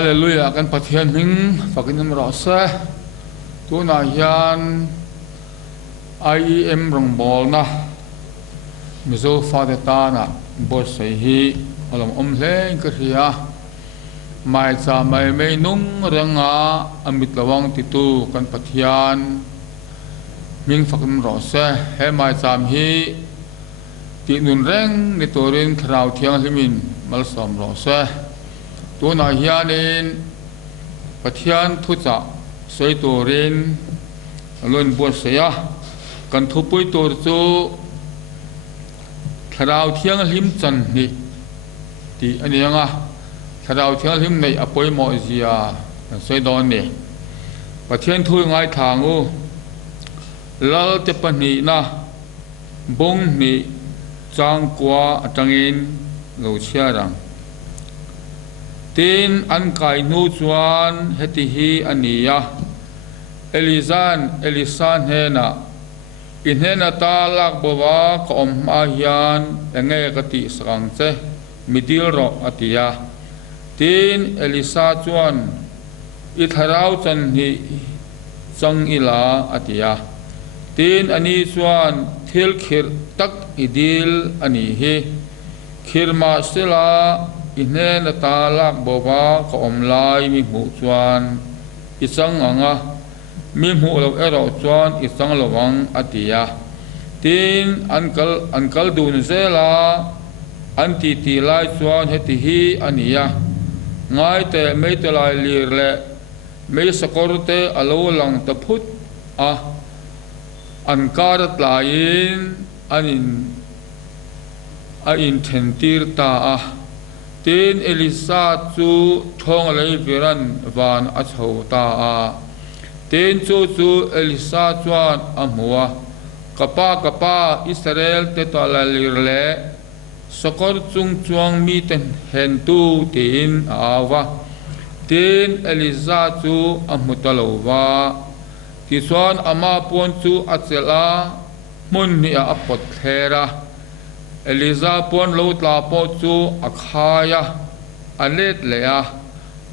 Hallelujah kan pathian hing fakin ro sa tu na hian IEM rong bol na mizo father ta na bo sei hi alom hle ka ria mai cha mai mei nung ranga amit lawang ti tu kan pathian ming fakin ro sa he mai cham hi ti nun reng ni torin Thlarau thiang limin mal som ro sa tu na hianin pathian thu cha sei torin lon bo seya kan thu pui tor chu Thlarau thiang lim chan ni ti anianga Thlarau thiang lim nei apoi mo zia sei don ni pathian thu ngai thangu lal te pani na bong ni chang kwa atangin lo chia rang tin an kai nu chuan heti hi ania elisan hena in hena ta lak bowa ko om ma hian enge ka ti sang che midil ro atia tin elisa chuan I Thlarau chan hi chang ila atia tin ani chuan thil khir tak idil ani hi khirma sela inhe na ta lak bowa ko om lai mi mu chuan I chang anga mi mu lo ero chuan I chang lowang atia tin ankal dun zela an ti lai chuan heti hi ania ngai te mei te lai lir le mei sakorte alo lang ta phut a an karat lain anin thentir ta a tin Elisa chu thong lei viran van a chho ta a tin chu Elisa chuan a hmuwa kapa Israel te to la lir le sokor chung chuang mi ten hen tu tin awa tin Elisa chu a hmutalowa ti chuan ama pon chu a chela mun ni a pot thera Elisa pon lo tla po chu akhaya alet leya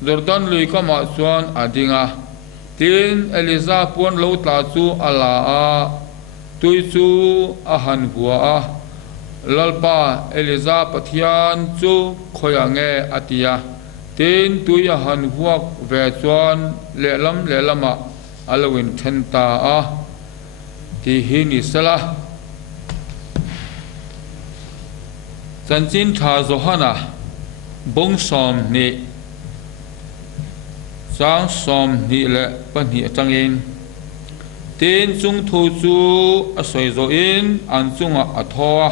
Jordan lui kama chuan adinga tin Elisa pon lo tla chu ala a tui chu a han bua a lalpa Elisa pathian chu khoyange atia tin tui a han huak ve chuan lelama alawin thenta a ti hi ni sala Zancin tha zohana bong som ni chang som ni le pani atangin tin chung thu chu asoi zo in an chunga athoa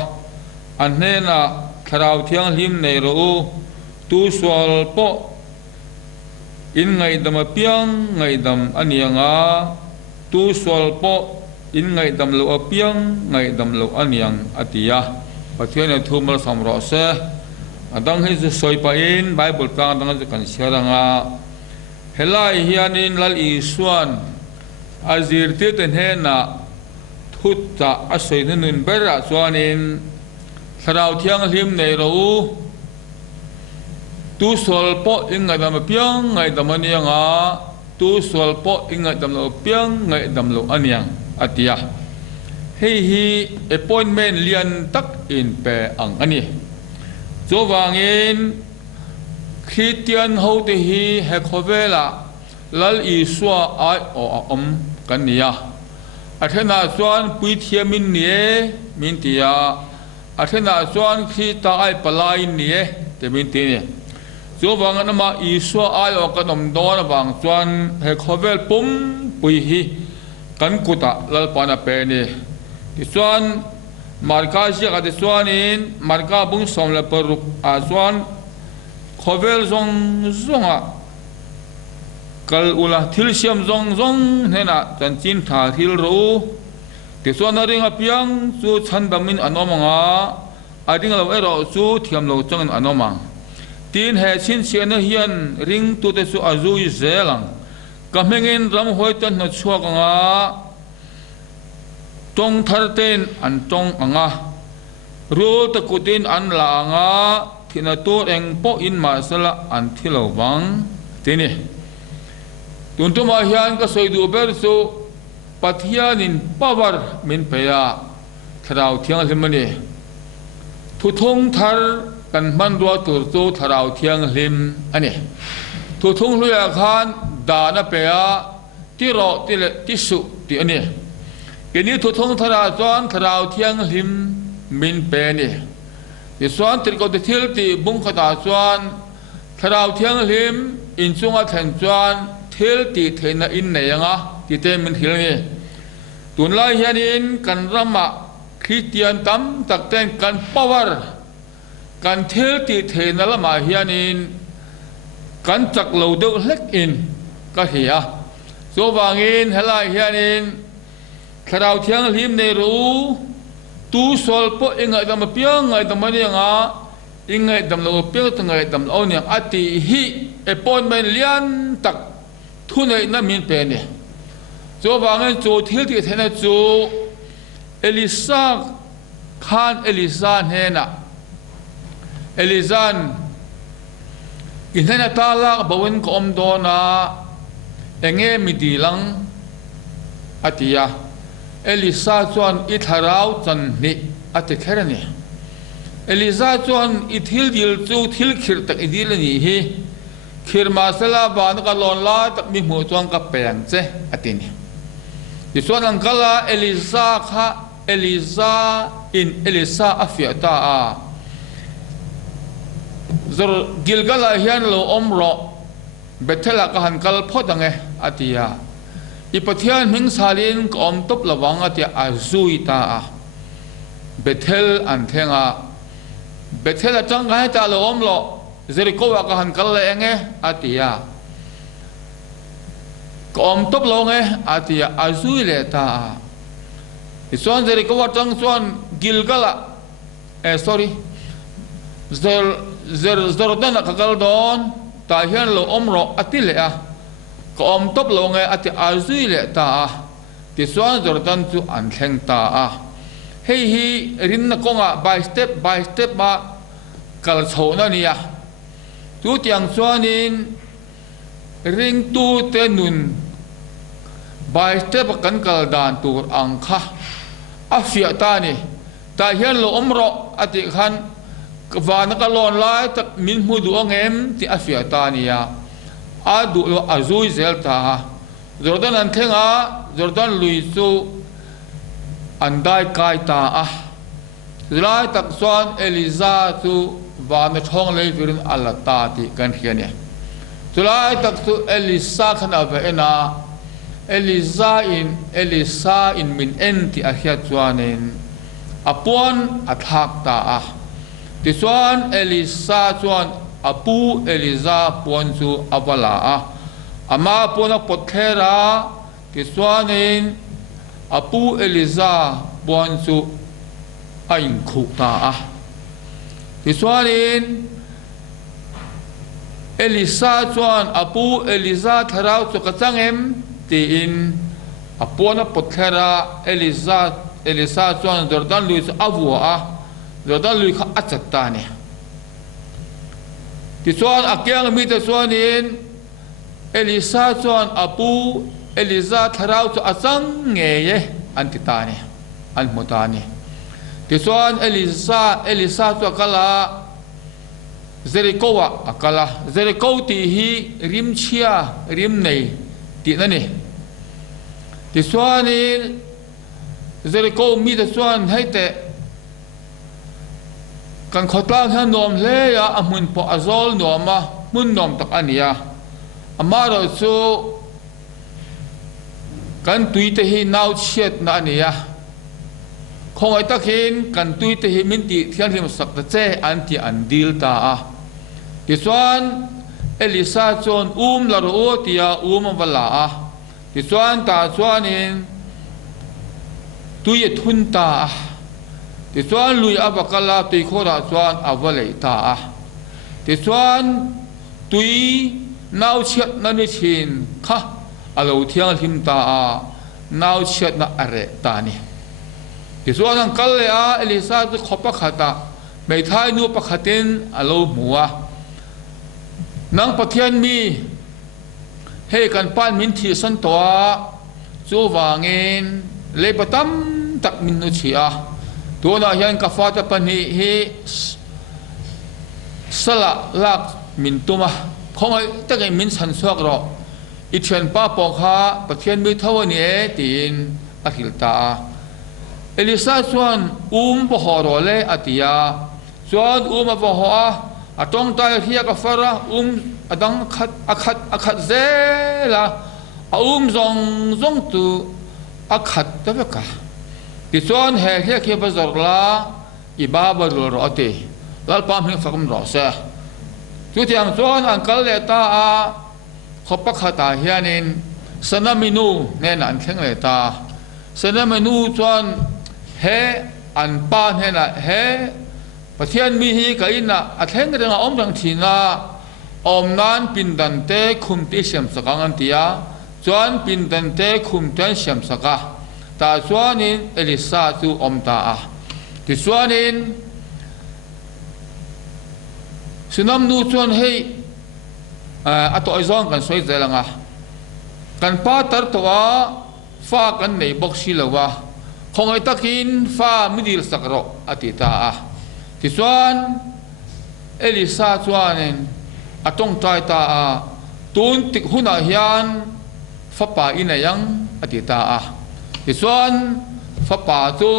an hena Thlarau thiang lim nei ro tu swal po in ngai dam piang ngai dam anianga tu swal po in ngai dam lo piang ngai dam lo aniang atia pathian thu mal som ro se adang hi zu soi pa in Bible tang dang zu kan siaranga helai hianin lal I suan azir te ten hena thut ta asoi nun bera chuanin Thlarau thiang lim nei ro tu sol po in ngai dam piang ngai dam anianga tu sol po in ngai dam lo piang ngai dam lo aniang atia hi appointment lian tak in pe ang ani zo wangin Christian ho te hi he khovela lal I swa ai o om kania athena chuan pui thiamin nie min tia athena chuan khita ai palai nie te min ti ne zo wangan ma I swa ai o kanom don wang chuan he khovel pum pui hi kan kuta lal pana pe ni chuan marka sia ka chuan in marka bung som la paruk a chuan khovel zonga kal ula thil siam zong hena chanchin tha thil ro ti chuan ringa piang chu chandamin anomanga adinga lo ero chu thiam lo changan anomang tin he chin siana hian ring tu te chu azui zelang kamengin ram hoitan na chuakanga tong tharten an tong anga rul takutin an la anga thina tur eng po in ma sala an thilo wang tini tuntuma hian ka soidu ber su pathianin power min peya Thlarau thiang hlim ani thu thung thar kan man ro tur chu Thlarau thiang hlim ani thu thung luya khan dana peya ti ro ti le ti su ti ani kini thu thung thara chuan Thlarau thiang hlim min pe ni ti chuan tir ko ti thil ti bung khata chuan Thlarau thiang hlim in chunga thlen chuan thil ti theina in neyanga ti te min thil ni tun lai hianin kan rama Christian tam tak ten kan power kan thil ti theina lama hianin kan chak lo deuh hlek in ka hia so wangin helai hianin Thlarau thiang hlim nei ru tu sol po ingai dam piang ngai dam ani nga ingai dam lo piang tangai dam lo ni ati hi appointment lian tak thunai na min pe ni so wangin chu thil ti thena chu Elisa khan Elisa hena Elisan inhena tala bawin ko omdona enge midilang atia Elisa chuan I Thlarau chan ni ati kherani Elisa chuan I thil dil chu thil khir tak idil ni hi khir masala ban ka lon la tak mi mu chuan ka peng che atini ti chuan ang kala Elisa kha Elisa in Elisa afiata a zor gilgala hian lo omro bethela ka han kal phodange atia I pathian hing salin ko om top lawang atia azui ta a bethel an thenga bethela chang ga ta lo omlo Jericho ka han kal le enge atia ko om top lo nge atia azui le ta a Isuan Jericho chang suan gilgala sorry Jordan kakal don ta hian lo omro atile a ko om top lo nge ati azui le ta a ti suan Jordan chu an thleng ta a hei hi rin na konga by step ma kal chhona nia tu tiang chuanin ring tu te nun by step kan kal dan tur ang kha afia ta ni ta hian lo omro ati khan van ka lon lai tak min mu du angem ti afia ta nia a du lo azui zel ta Jordan an thenga Jordan lui chu andai kai ta a lai tak chuan Eliza chu van thong lei virin alata ti kan hiania tulai tak chu Elisa khan ave ena Elisa in min enti a hiat chuanin apuan athak ta a ti chuan Elisa chuan apu Eliza puan chu avala a ama puana potthera ti chuanin apu Eliza puan chu ain khu ta a ti chuanin Elisa chuan apu Eliza Thlarau chu ka changem ti in apuana potthera Elisa chuan Jordan lui chu avua a Jordan lui kha achat ta ni ti chuan akyang mi te chuanin Elisa chuan apu Eliza Thlarau chu achang nge ye an ti ta ni an mu ta ni ti chuan Elisa chu kala Jericho akala Jericho ti hi rim chia rim nei ti na ni ti chuanin Jericho mi te chuan heite kan khotlang han nom le ya amun po azol noma mun nom tak ania amaro chu kan tuite hi nau chiat na ania khong ai takhin kan tuite hi min ti thian him sak ta che an ti an dil ta a ti chuan Elisa chon la ro tia wala a ti chuan ta chuanin tuye thun ta a ti chuan lui avakala ti khora chuan avale ta a ti chuan tui nau chiat na ni chin kha alo thiang him ta a nau chiat na are ta ni ti chuan ang kal le a Elisa chu khopa khata mei thai nu pakhatin alo muwa nang pathian mi he kan pan min thi san to chu wangin le patam tak min nu chia tu na hian ka fa ta pani hi sala lak min tuma khong ai ta kai min san suak ro i thian pa po kha pathian mi thawani e tin a hil ta Elisa chuan bo horo le atia chuan bo ho a tong tai hia ka fara adang akhat zela a zong tu akhat ta ka ti chuan he khi bazar la i ba ro ate lal pam hing fakam ro sa tu tiang chuan an kal le ta a khopa khata hianin sanaminu ne nan thleng le ta sanaminu chuan he an pa he na he pathian mi hi ka ina a thleng renga om rang thina om nan pin dan te khum ti siam sakang an tia chuan pin dan te khum tan siam saka ta chuanin Elisa chu om ta a ti chuanin sinam nu chuan hei a to zong kan soi zelanga kan pa tar towa fa kan nei bok si lawa khong ai takin fa midil sakro atita a ti chuan Elisa chuanin atong tai ta a tun tik huna hian fa pa ina yang atita a ti chuan fa pa chu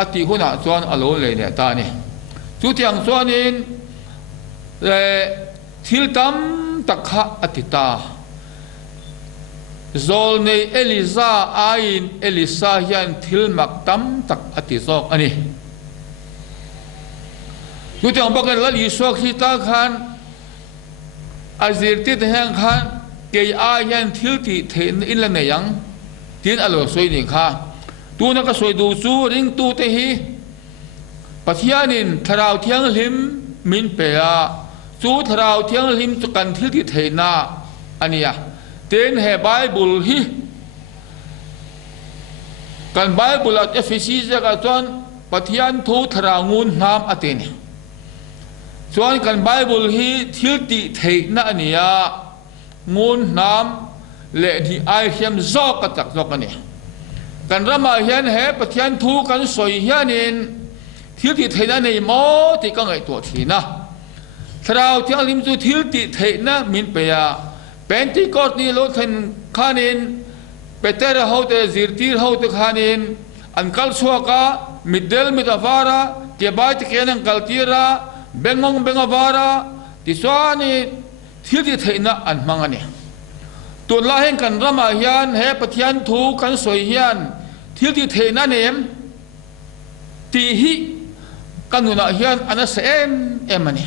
ati huna chuan alo le ne ta ni chu tiang chuanin le thil tam takha atita zol nei Elisa hian thil mak tam tak ati zok ani chu tiang bakan la li suak hi ta khan azir ti te hang khan ke a hian thil ti thein in la ne yang tin alo soi ni kha tu na ka soi du chu ring tu te hi pathianin tharau thiang lim min pe a chu tharau thiang lim chu kan thil ti theina ania ten he Bible hi kan Bible at Ephesus ka chuan pathian thu tharau ngun nam ateni chuan kan Bible hi thil ti theina ania ngun nam le di ai hiam zok ka tak zok ani kan rama hian he pathian thu kan soi hianin thil ti theina nei mo ti ka ngai to thina tharau thiang lim chu thil ti theina min pe ya Pentecost ni lo than khanin Peter ho te zirtir ho te khanin ankal suaka midel mitavara ke bai te kenan kaltira bengavara ti swani thil ti theina an mangani tun la hen kan rama hian he pathian thu kan soi hian thil ti theina nem ti hi kanuna hian ana sem emani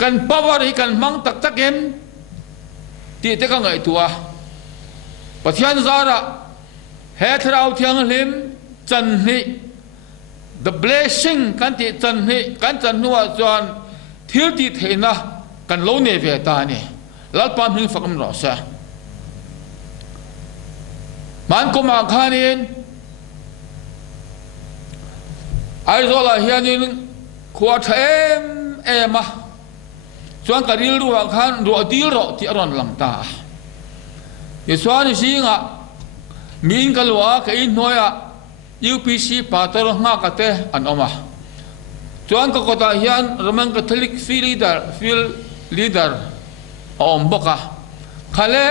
kan power hi kan mang tak tak em ti te ka ngai tua pathian zara he thrau thiang lim chan ni the blessing kan ti chan ni kan chan nuwa chuan thil ti theina kan lo ne ve ta ni lal pam hing fakam ro sa man ko ma khanin ai zola hianin khuwa them ema chuan karil ruwa khan ro dil ro ti aron lam ta ye chuan singa min kalwa ka in noya UPC pator nga ka te an oma chuan ka kota hian Roman Catholic field leader om boka khale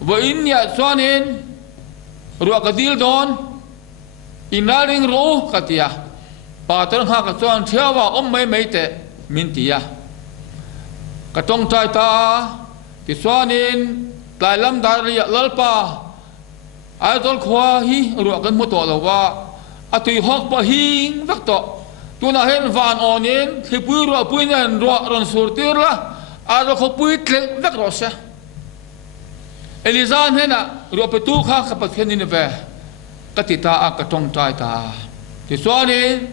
wo in ya chuanin ruwa ka dil don inaring ro katia pator nga ka chuan thiawa mai mai te min tia katong tai ta ti chuanin tlai lam dar ria lalpa ai tol khwa hi ru kan mo to lawa atui hok pa hing vak to tuna hen van onin thipui ru pui nen ro ron surtir la a ro kho pui tlek vak ro sa Elizan hena ru pe tu kha ka pathen ni ve katita a katong tai ta ti chuanin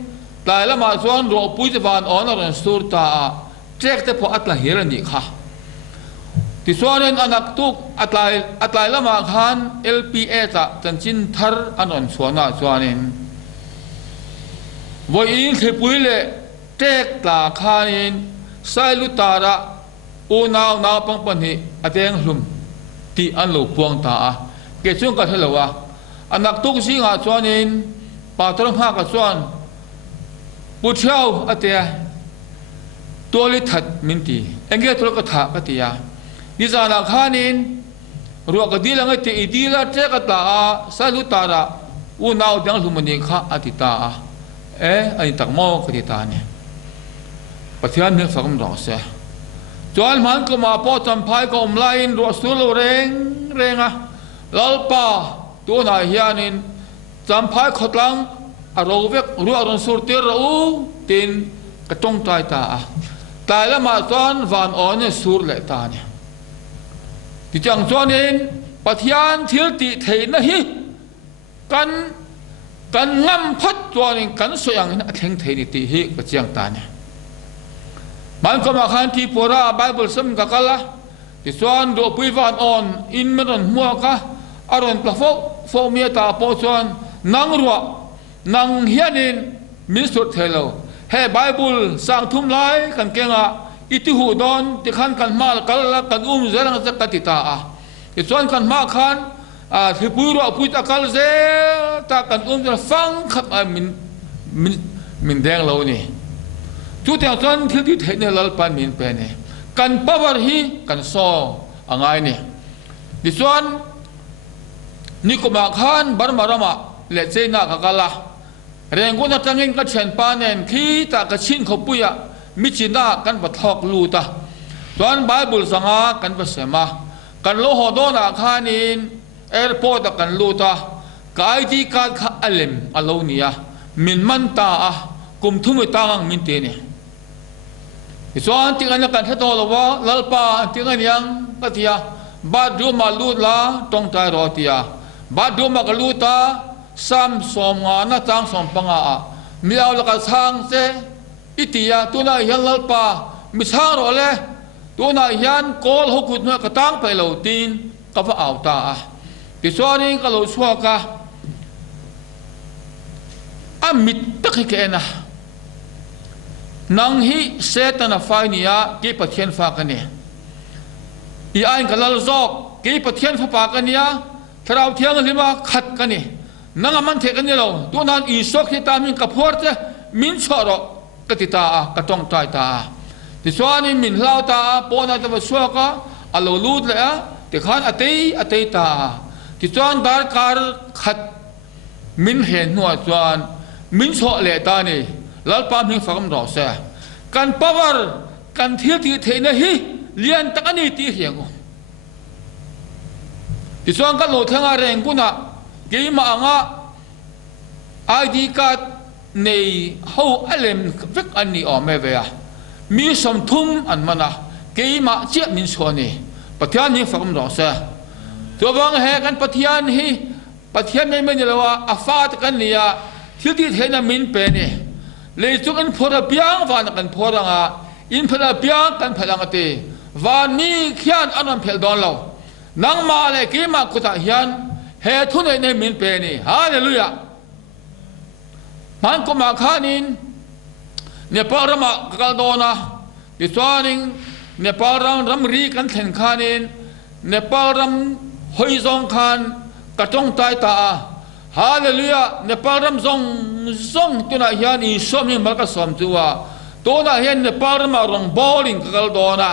tlai lama chuan ro pui te van on ron sur ta trek te po atla hirani kha ti chuanin anak tuk atlai lama khan LPA ta chanchin thar anon chuana chuanin voi in thepui le trek ta khanin sai lu tara u naw pang pan hi ateng hlum ti an lo puang ta a ke chung ka thelawa anak tuk singa chuanin patram ha ka chuan pu thiau atia toli that minti enge tol ka tha ka tia ni zana khanin ruwa ka dilanga te idila te ka ta a salutara u naw dang lumani kha atita a ai takmo ka ti ta ne pathian ne fakam ro se chuan man ko ma po cham phai ko omlain ro sul reng renga lalpa tu na hianin cham phai khotlang a ro vek ru aron sur te ro tin ka tong tai ta a tai la ma chuan van on ne sur le ta ne ti chang chuanin pathian thil ti theina hi kan ngam phat chuanin kan soyang in a theng theini ti hi ka chiang ta ne man ko ma khan ti pora bible sam ka kala ti chuan do pui van on in meron mua ka aron plafo fo mia ta po chuan nang ruwa nang hianin min sur thelo he bible sang thum lai kan kenga iti hu don ti khan kan mal kal kan zarang zakka ti ta a ti chuan kan ma khan thi pui ro pui ta kal ze ta kan fang khat min deng lo ni chu te chuan thil ti theine lal pan min pe ne kan power hi kan so angai ni ti chuan ni ko ma khan bar marama le cheina ka kala reng na tangin ka chen pa nen khi ta ka chin kho puya mi china kan ba thok lu ta chuan bible sanga kan ba sema kan lo ho do na khanin airport kan lu ta ka ID card kha alem alo nia min man ta a kum thumi tang min te ne chuan ting an kan thato lawa lalpa ting an yang patia ba du ma lu la tong tai ro tia ba du ma ka lu ta sam som nga na tang som panga a miaw la ka sang se itia tuna yan lalpa mi sang ro le tuna yan kol hokut na ka tang pai lo tin ka fa aw ta a ti chuan ka lo chua ka amit takhi ke na nang hi setana fainia ki pathian fa ka ne i ain kalal zok ki pathian fa pa ka nia tharau thiang lima khat ka ni nanga man the ka ni lo tu nan i sok hi ta min ka phor te min choro ka ti ta a ka tong tai ta ti chuan min hlau ta po na ta ba suwa ka alo lut le a ti khan atei ta ti chuan dar kar khat min hen nuwa chuan min so le ta ni lalpa min fakam ro se kan power kan thil ti theina hi lian takani ti hiango ti chuan kan lo thanga reng kuna ke ma anga ID card nei ho alem vek ani o me ve a mi som thum an mana ke ma che min so ni pathian ni fakam ro se to bang he kan pathian hi pathian nei me ni lawa afat kan nia thil ti theina min pe ni le chung in phora piang van kan phora nga in phora piang kan phalanga te van ni khian anon phel don lo nang ma le ki ma kuta hian he thu nei min pe ni hallelujah man ko ma khanin nepal rama kal dona ti chuaning nepal ram ri kan thlen khanin nepal ram hoi zong khan ka tong tai ta hallelujah nepal ram zong tuna hian i som ni mal ka som chuwa tona hian nepal ram rong bowling kal dona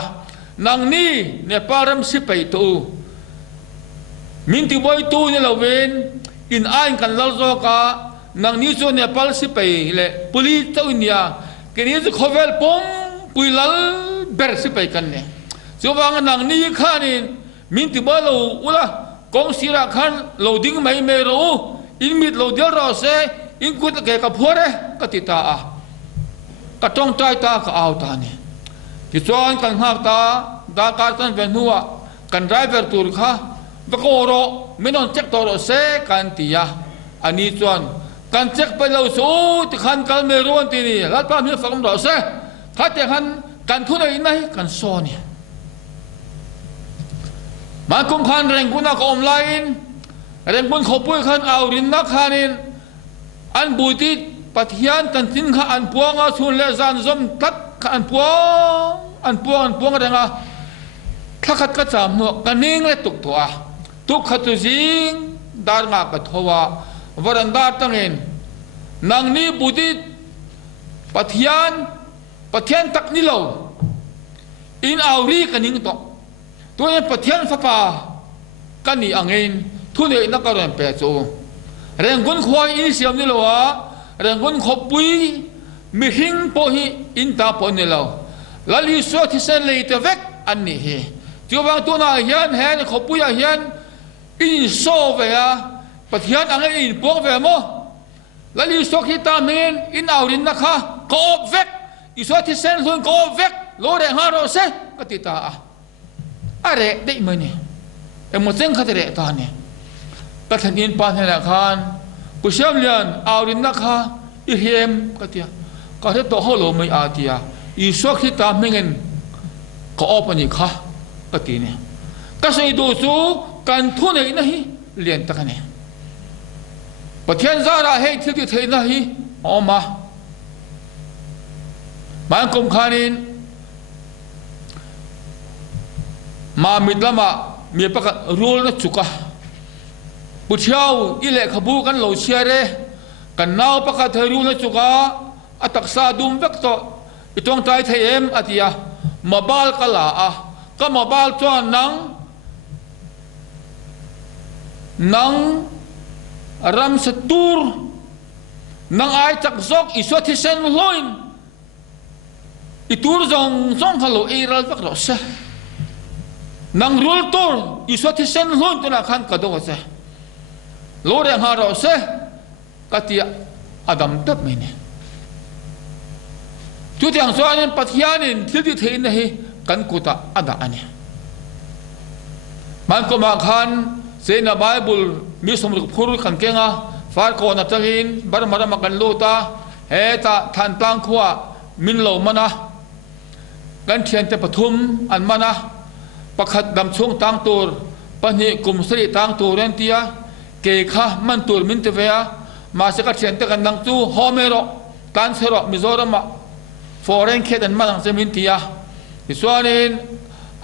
nang ni nepal ram si pai tu min ti boy tu ni lowen in ain kan lal zo ka nang ni chu nepal si pai le puli to india ke ni chu khovel pom puilal ber si pai kan ne chu wang nang ni khanin min ti boy lo ula kong sira khan loading mai me ro in mit lo del ro se in kut ke ka phore ka ti ta a ka tong tai ta ka aw ta ni ti chuan kan hak ta da ka tan ven huwa kan driver tur kha ba ko ro menon check to ro se kan ti ya ani chuan kan check pe lo su ti khan kal me ron ti ni lat pa mi fakam ro se kha te khan kan thu nei nai kan so ni ma kum khan reng kuna ko online reng bun khopui khan aurin na khanin an buti pathian kan tin kha an puanga chun le zan zom tat kha an puang renga ถ้าขัดกระจามหนวกกันนิ่งและตุกตัวตุกขัดตุจิงดาร์งากระทว่าวรันดาตั้งเองนางนี้บุตรปะเทียนตักนิโลอินเอารีกันนิ่งตัวนี้ปะเทียนฟ้ากันนี่อังเองทุนเองนักการเรียนเปิดโจเรื่องคนควายอินเสียมนี่หรอวะเรื่องคนขบปุยมีหิงโปหิอินตาปนนี่เราแล้วลิสวที่เส้นเลยตะเวกอันนี้ที่บางตัวน่ะเฮียนแหนขบปุยเฮียนอินโซเวียปะเทียนอังเองอินพวกเวียโมแล้วลิสวที่ตามเองอินเอาดินนะคะก็อบเวกอิสวที่เส้นส่วนก็อบเวกโลเรงฮาโรเซก็ติดตาอะไรได้ไหมเนี่ยหมดเส้นขัดเรตาเนี่ยก็ทันอินปานธนาคารกุเชื่อมเลียนเอาดินนะคะอีเฮมก็เตียก็ที่ตัวเขาโลไม่อาเตียอีสวกที่ตามไม่เงินก็ออกไปนี่ค่ะก็ตีเนี่ยก็ใส่ดูสู้การทุนเองนะฮิเรียนตะกันเนี่ยประเทศซาราให้ที่ที่เทนะฮิออกมาบ้านกรมคานินมามิดละมามีประกาศรูลนะจุกะปุชเอาอิเล็กขบูกันโลเชียเรกันนาวประกาศเธอรูลนะจุกะอัตักซาดุมเวกโตอีตรงใจเทมอติยามาบาลกะลาก็มาบาลจวนนังรัมสตูร์นังไอจักซอกอิสวทิเซนลอยน์อิตูร์จงฮัลโหลเอรัลฟักรอสนังรูลตูร์อิสวทิเซนลอยน์ตัวนักขันกระโดดเสโลเรงฮารอสกัติยาอดัมตับไม่เนี่ยจุดอย่างส่วนนั้นปัจจัยนี้ที่เทนนี่กันกุตาอดาอันนี้มันก็มาขันเซนไบเบิลมีสมรุปพูดกันเก่งฟาร์โกนัตกินบาร์มารามากันลูตาเฮตาทันตังขวามินโลมานะกันเทียนเตปทุมอันมานะประคัดดำช่วงตังตัวปนิกุมสรีตังตัวเรนเตียเกขะมันตัวมินเตเวียมาสกัดเทียนเตกันดังตู้ฮอเมโรกันเซโรมิโซรามาฟอร์เรนเคดันมาดังเซมินเตียส่วนนี้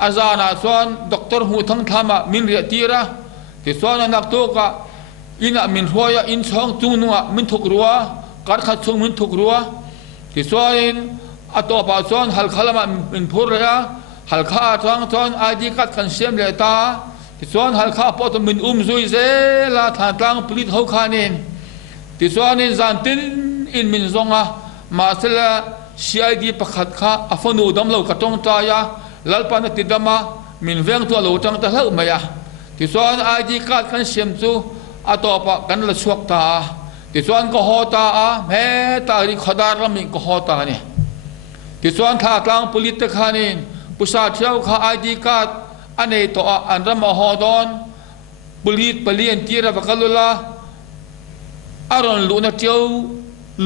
อาจารย์ส่วนด็อกเตอร์หูทั้งทำมินเรียตีระที่ส่วนนักตัวก็อินมินหัวยอินช่องจุงนัวมินทุกรัวการขัดช่องมินทุกรัวที่ส่วนอัตโตปาส่วนฮัลคาลมามินพูดเลยฮัลคาช่องส่วนอาดีกัดขันเสียมเลยตาที่ส่วนฮัลคาปอตมินซุยเซลาทานตังผลิตเขาขานินที่ส่วนนี้จันตินอินมินซงะมาเสละชีไอดีประคัดข้าอฟนูดำเรากระตงตายาลัลปานติดดมามินเวงตัวเราจังตะเล่ไม่ยาที่ส่วนไอดีกัดกันเสียมซูอัตโตปะกันละชวกตาที่ส่วนก็ฮอตาแม้ตาริขดารมิก็ฮอตาเนี่ยที่ส่วนท่าทางผลิตขานินผู้ชายเที่ยวข้าไอดีกัดอันนี้ตัวอันรำมหอดอนผลิตเลียนที่ระบกันลุละอารอนลุนเที่ยว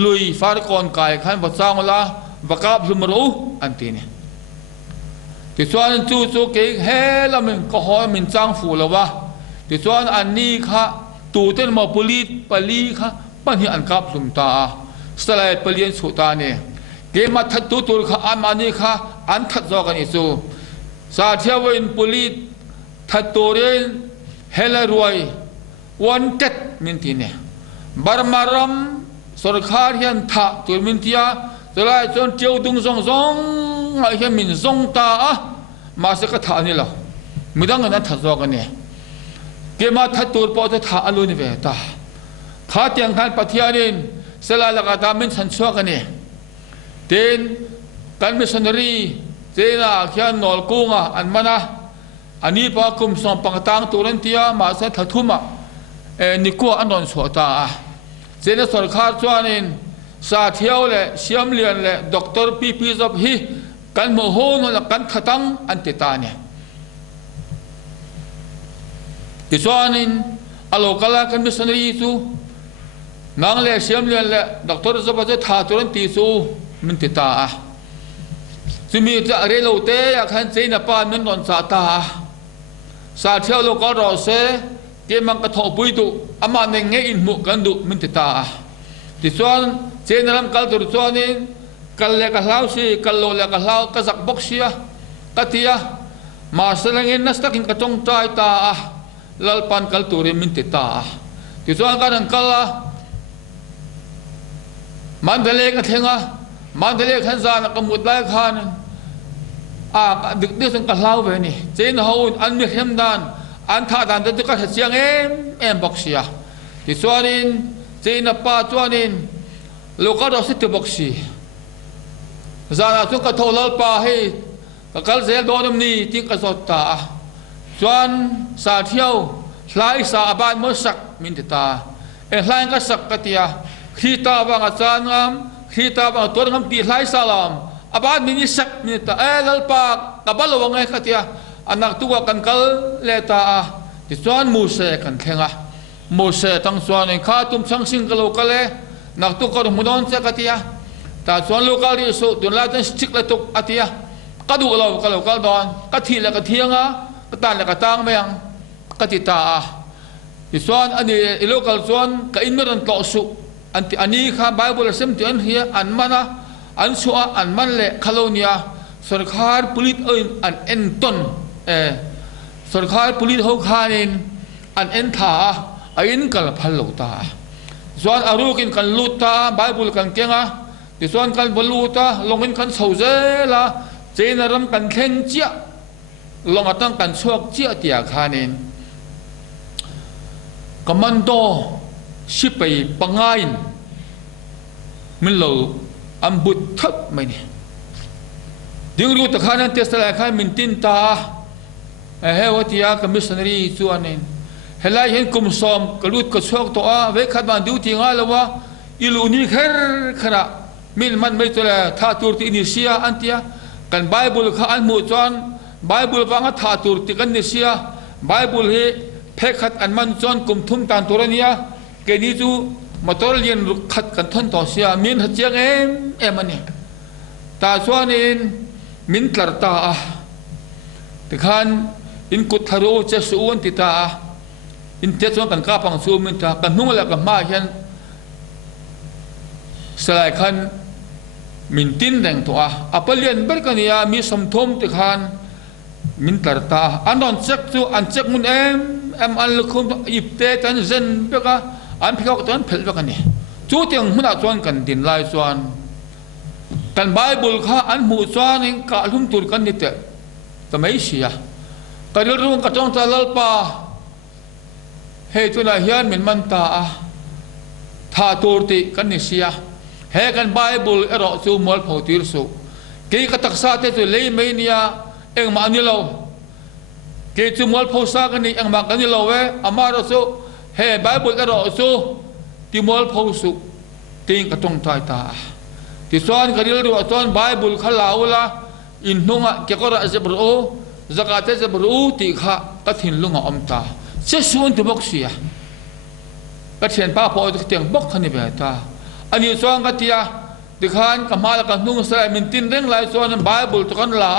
ลุยฟาร์กอนกายขันภาษาอังกฤษบักกับสมรู้อันที่นี่ที่ส่วนจู่ๆเก่งเฮละมันก็หอยมันจ้างฟูแล้ววะที่ส่วนอันนี้ค่ะตูเต้นมาผลิตผลิตค่ะปัญหาอันกับสมตาสลายผลิตสุตาเนี่ยเกมาทัดตัวค่ะอันมานี่ค่ะอันทัดจอกันอิสุสาเทียวินผลิตทัดตัวเรนเฮลรวยวันเจ็ดมินทีเนี่ยบารมารัมสุรคาเรียนท่าตัวมินทียาสลายจนเจ้าดุงซงไอ้เหี้ยมินซงตามาสักท่านี่ล่ะไม่ต้องกันนั้นทัดจอกันเนี่ยเกมาทัดตัวปอจะท่าอลุนิเวตาท่าเตียงขันปัทยานินสลายละกันตามินสันชัวกันเนี่ยเดินกันมิชชันนารีเจน่าเขียนนอลกุ้งอันมานะอันนี้พอคุมส่งปังตังตัวนั้นที่มาสักทัดทุ่มนิโก้อันนนสวตาเจน่าสุรคาส่วนนินสาเที่ยวเลยเชื่อมเรียนเลยด็อกเตอร์พีจบฮีกันโมโหนละกันขัดังอันติตาเนี่ยที่ส่วนนี้อโลกาลากันมิชชันนารีสูนางเลยเชื่อมเรียนเลยด็อกเตอร์จบจะท่าตัวนั้นตีสูมันติตาจะมีจะเรียนรู้เตะอยากให้เจนปานนั้นนนสาตาสาเที่ยวโลกาลอเสเกมังกระทบปุยตุอามาเนงเงอินมุกันดุมันติตาที่ส่วนเจนรำกัลตัวส่วนนี้กัลเลกะลาวสิกัลโลเลกะลาวกะซักบ็อกเซียกะติยา mà selangin nas takin katong trai ta lalpan kalturi minti ta ti chuan kan an kala mandale ka thenga mandale khan zana kamut lai khan dik dis ka hlau ve ni chen ho an mi hem dan an tha dan te ka chiang em boxia ti chuanin chen pa chuanin loka do sit boxi zana chu ka tholal pa he ka kal zel donum ni ti ka zot ta chuan sa thiau hlai sa aban mo sak min ta hlai ka sak ka tia khita bang chan ngam khita bang ton ngam ti hlai salam aban min sak min ta lalpa ka balo ngai ka tia anak tu kan kal le ta ti chuan mu se kan thenga mu se tang chuan en kha tum chang sing ka lo ka le nak tu ko mu don se ka tia ta chuan lokal ri so tun la tan stick la tuk atia ka du lo ka don ka thi la ka thianga ka tan la ka tang meang ka ti ta ti chuan ani local chuan ka in ran to su anti ani kha bible sem ti an hia an mana an suwa an man le khalonia sarkar pulit an enton sarkar pulit ho khanin an en tha ain kal phalo ta chuan arukin kan luta bible kan kenga ti chuan kan boluta longin kan souzela chenaram kan thleng chia long atang kan chuak chia tia khanin kamando sipai pangain min lo am but thap mai ni ding ru ta khanan tesla khan min tin ta he watia commissionary chuanin helai hen kum som kalut ka chuak to a ve khat ban duty nga lawa iluni kher khara min man mai tola tha tur ti inisia antia kan bible kha an mu chuan bible wanga tha tur ti kan nisia bible he phekhat an man chon kum thum tan turania ke ni chu motor lian ruk khat kan thon to sia min ha chiang em ani ta chuanin min tlar ta te khan in kut tharo che su an ti ta in te chuan kan ka pang su min ta kan hung la ka ma hian salai khan min tin deng to apalian ber kania mi som thom te khan min tlar ta anon chek chu an chek mun em an lukhum ipte tan zen beka an phikok tan phel beka ni chu tiang huna chuan kan din lai chuan kan bible kha an mu chuan in ka lum tur kan ni te ka mai sia ka ril rung ka tong ta lalpa he tuna hian min man ta tha tur ti kan ni sia he kan bible ero chu mol pho tir su ke ka taksa te chu lei mai nia eng ma ni lo ke chu mol pho sa kan ni eng ma kan ni lo we amaro chu he bible ero chu ti mol pho su ting ka tong tai ta ti chuan ka ril ru chuan bible khalaula in hnunga ke ko ra zebro zakate zebro ti kha ka thin lunga om ta se suan tu bok sia ka thian pa pho ti tiang bok khani be ta ani chuan ka tia ti khan ka mal ka hnung sa min tin reng lai chuan bible to kan la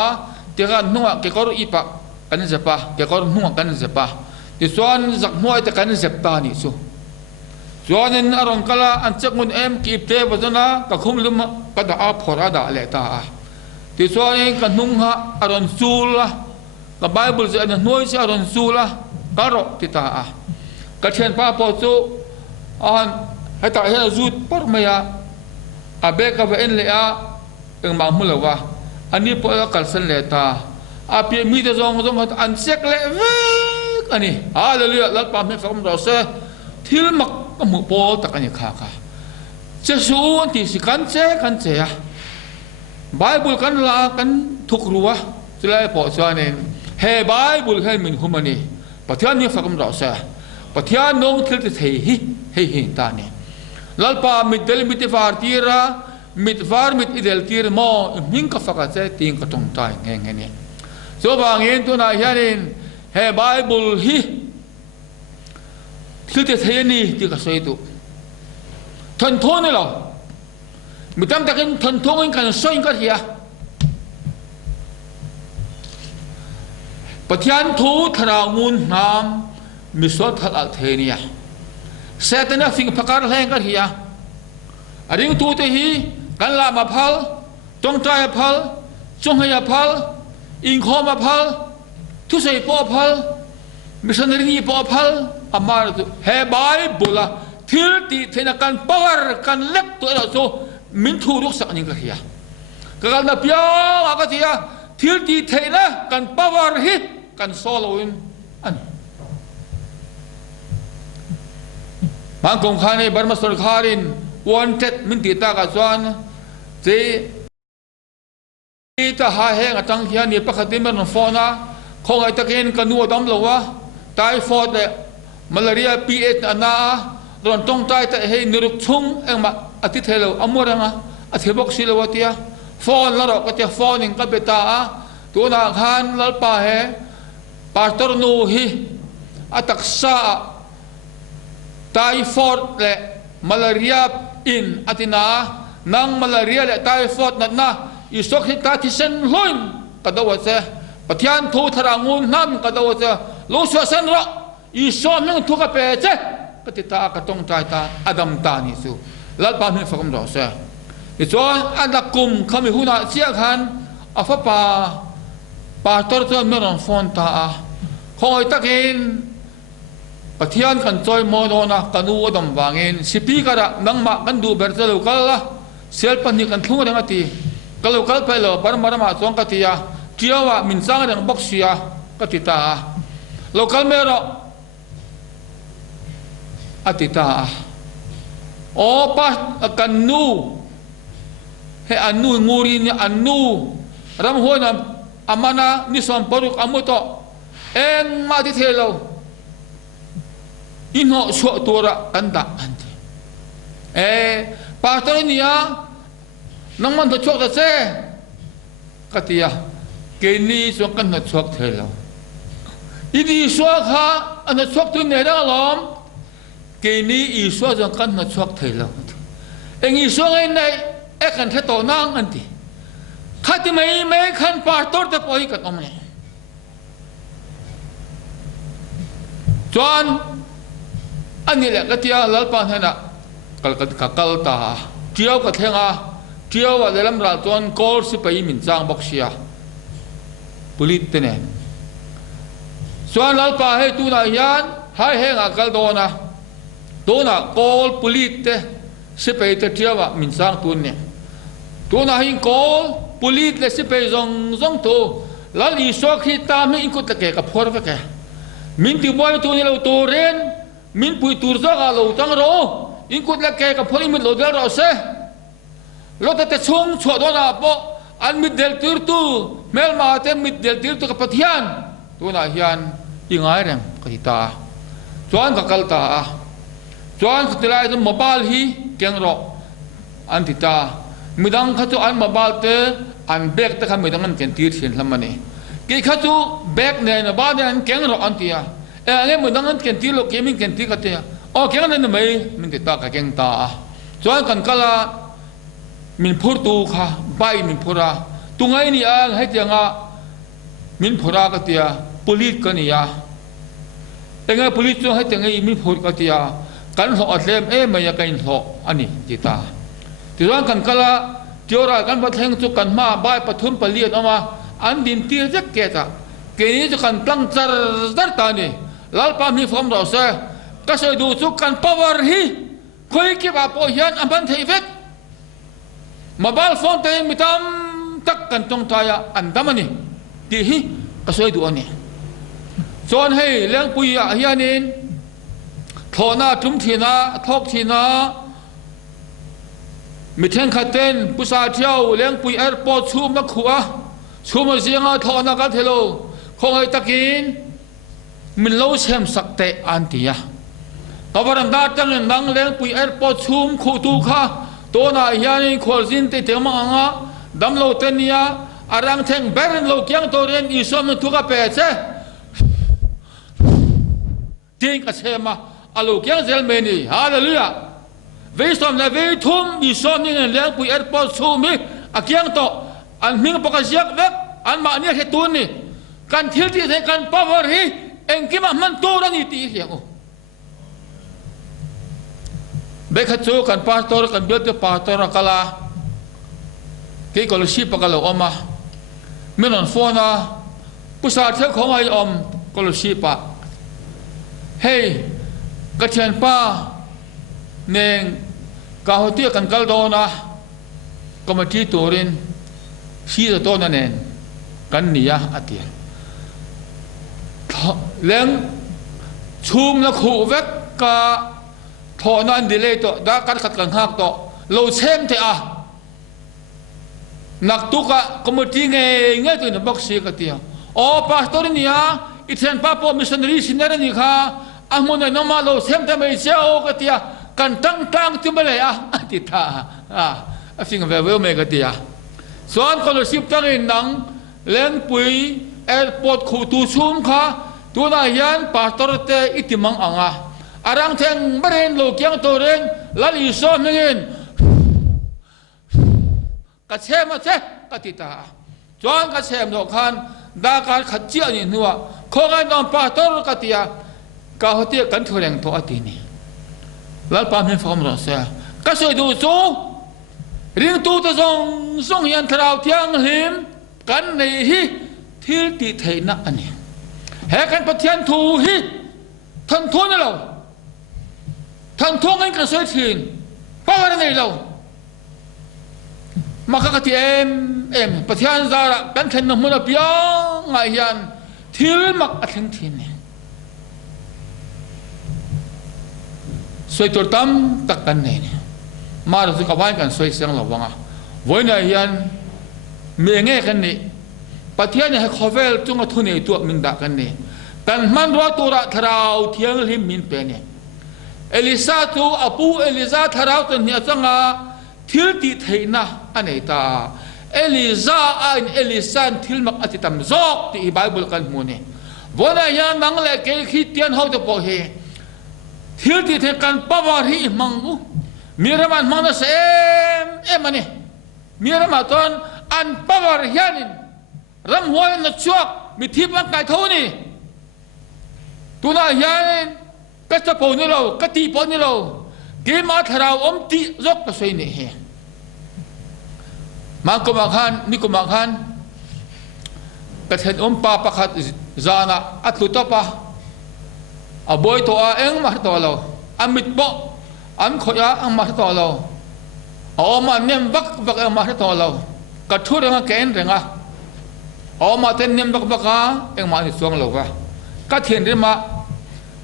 ti khan hnunga ke ko ipa kan zepa ke ko hnunga kan zepa ti chuan zak muai te kan zep ta ni chu chuan in aron kala an chek mun em ki te bazana ka khum lum ka da a phora da le ta ti chuan in kan hnung ha aron chula ka bible ze an noi se aron chula ka ro ti ta ka thian pa po chu an hai ta he zut par maya abe ka va en le a eng ma mulawa ani po kal san le ta a pi mi de zong an sek le ve ani hallelujah lat pa me fam ro se thil mak ka mu po ta kan kha kha che su an ti si kan che ya bible kan la kan thuk ruwa chulai po chuanin he bible khan min humani pathian ni fakam ro se pathian nong thil te thei hi ta ni lalpa midel mitifar tira mitfar mit idel tir mo min ka faka che ting ka tong tai nge ni so bang in tu na hianin he bible hi thil te thei ni ti ka soi tu thon thon ni lo mitam takin thon thon in kan soi ka hia pathian thu thara ngun nam mi so thal al thenia setana fing phakar heng ka hia aring tu te hi kan la ma phal tong trai phal chung haya phal in kho ma phal thu sei po phal missionary ni po phal amar tu he Bible thil ti thena kan power kan lek to la so min thu ruk sak ni ka hiya ka na pia ka tia thil ti thena kan power hi kan soloin an mang kong khane Burma sarkarin wanted min ti ta ka chuan je ta ha he nga tang hian ni pakhatin man phona khong ai takin kanu dam lowa typhoid le malaria ph ana ron tong tai ta he niruk chung engma ati thelo amoranga athebok silawatia phone la ro ka te phone in ka beta tu na khan lalpa he pastor nu hi ataksa typhoid le malaria in atina nang malaria le typhoid na isok hi ta thi sen loin kadawa se pathian thu tharangun nam kadawa se lo so san ro isom nang thu ka pe che katita ka tong tai ta adam ta ni su lal pa mi fakam ro se i chon adakum khami huna chia khan afa pa tor to meron phone ta khoi takin pathian kan choi mo do na kanu adam wangin sipi kara nang ma kan du ber chalo kala sel pan ni kan thung rang ati kalau pelo Burma ma chong katia tiawa min sang rang boxia katita lokal mero atita o pa kanu he anu nguri ni anu ram hona amana ni som poruk amuto en ma di thelo ino so tora kanda anti pastor niya nang man to chok ta se katia ke ni so kan na chok thelo idi so kha an chok tu ne da lom ke ni i so jang kan na chok thelo eng i so ngai nei e kan the to nang anti khati mai khan pastor te poi ka tom ne chuan ani le katia lalpa hana kal ta tiaw ka thenga tiaw wa lelam ra ton kol si pai min chang boxia pulit tene chuan lalpa he tu na yan hai he nga kal dona kol pulit te si pai te tiaw wa min chang tun ne tu na hin kol pulit le si pai zong to lal i sok hi ta mi in kut ke ka phor ve ke min ti boy tu ni lo to ren min pui tur za ga lo tang ro in kut la ke ka phori min lo del ro se lo te chung chho do na po an mit del tur tu mel ma te mit del tur tu ka pathian tu na hian ingai reng ka ta chuan ka kal ta chuan khtilai tu mobile hi keng ro an ti ta midang kha chu an mobile te an bag te kha midang an ken tir thin hlamani ki kha chu bag ne na ba ne an keng ro an tia ane midang an ken tir lo ke min ken tir ka te o keng ne mai min ti ta ka keng ta chuan kan kala min phur tu kha bai min phura tungai ni ang hai tianga min phura ka tia pulit ka ni ya enga pulit chu hai tianga min phur ka tia kan ho atlem mai ya kain ho ani kita tiwan kan kala tiora kan ba thleng chu kan ma bai pathum paliat ama an din tir jak ke ta ke ni chu kan tlang char dar ta ni lal pa mi phom ro sa ka soi du chu kan power hi khoi ki ba po hian aman thei vet mobile phone te mitam tak kan tong taya andamani ti hi kasoi du ani chon hei leng puya hianin thona tum thina thok thina mi theng khaten pusa thiau leng pui airport chhum na khuwa chhum zinga thona ka thelo khongai takin min lo sem sakte antia kawaram da tang nang leng pui airport chhum khu tu kha to na hianin khorjin te tema anga damlo tenia arang theng beren lo kyang to ren i som tu ka pe che ting ka sema alo kyang zel meni hallelujah ve som na ve thum i som ni leng pui airport chumi akyang to an ming pakasiak vek an ma ni he tu ni kan thil ti the kan power hi engkima man to rani ti hiang bekhachu kan pastor kan bilte pastor kala ke kolosi pakalo oma menon phona ผู้สาวเที่ยวของไอ้อมก็รู้ชีปะเฮ้กระเทียนป้าเน่งกาหัวเตี้ยกันกัลโดนะก็มาที่ตัวรินชีจะโตนั่นเองกันนี่ยอาเตียเลี้ยงชุมนักขู่เวกกาทอนันดีเลยตัวดักกัดขัดกันหักตัวเราเชื่อมเถอะนักตุกะก็มาที่เงี้ยตัวนั้นบอกเสียกันเตียโอ้พาสตอร์นี่ฮะอิตเซนป้าพอมิชชันนารีสินเนอร์นี่ค่ะอามุนไอ้น้องมาเราเชื่อมแต่ไม่เชื่อโอ้กันเตียกันตั้งจุ่มเลยติดท่าสิ่งแบบเวลเมกันเตียส่วนคนเราสิบตั้งเองนังเลี้ยงปุ๋ยแอร์พอร์ตขู่ตูชุมค่ะตัวนั้นยันพาสตอร์เตอิติมังอ่ะอารางเทงบริเวณโลกยังตัวเร่งลัลอีซ้อมเงินกระเชมมาเชกติตาจวนกระเชมโลกันดาการขัดเจียนี่นัวข้อกันนอนปาตอร์กติยากาหติกันทุเรงตัวตีนี่ลัลปามเห็นฟอร์มรอเสียก็ช่วยดูจูเรื่องตัวจะส่งยันทราวเทียงหิมกันในฮิที่ติเทนักอันนี้แหกันปะเทียนทูฮิทันทุนเราทันทุนกันกระช่วยทีนป้าวันไหนเรามาคักที่เอ็มปะเทียนซาระกันเข็นนมุนเปียงไงยันทิลมักอัถึงทีนี่สวยตัวตั้มตักกันเนี่ยมาเราสุขภาพกันสวยเสียงเราวังอ่ะวันไหนยันเมียเงี้ยกันนี่ปะเทียนให้คอเวลจุงทุนในตัวมินดักกันนี่แต่มันรัวตัวระทราวเทียงลิมมินเป็นเนี่ยเอลิซาตัวอปูเอลิซาทราวตัวเนี่ยจังอ่ะทิลติเทนะอันไหนตาเอลิซาอันเอลิซานทิลมักอติตามจอกที่ไบเบิลกันมูนี่วันไหนยันนังเล็กเกย์คิดเตียนเขาจะบอกเฮทิลติเทกันปะวารีมังอุมีระมันมังนะเซมมันนี่มีระมันตอนอันปะวารียันรำหัวนัดชวกมีทิพย์ร่างกายเท่านี้ตัวนั้นยันก็จะปนนี่เราก็ตีปนนี่เราเกี่ยมาทราวอมตีรกก็สวยนี่เฮมากุมาขันนี่กุมาขันก็เห็นอมปาปะขัดจานะอัตลุตปะอบอยตัวเองมาตัวเราอามิดบ่อันขยะมาตัวเราเอามาเนี่ยบักมาตัวเราก็ทุเรื่องแกนเรื่องเอามาเต้นเนี่ยบักเองมาในสวงเราวะก็เทียนเรื่องมา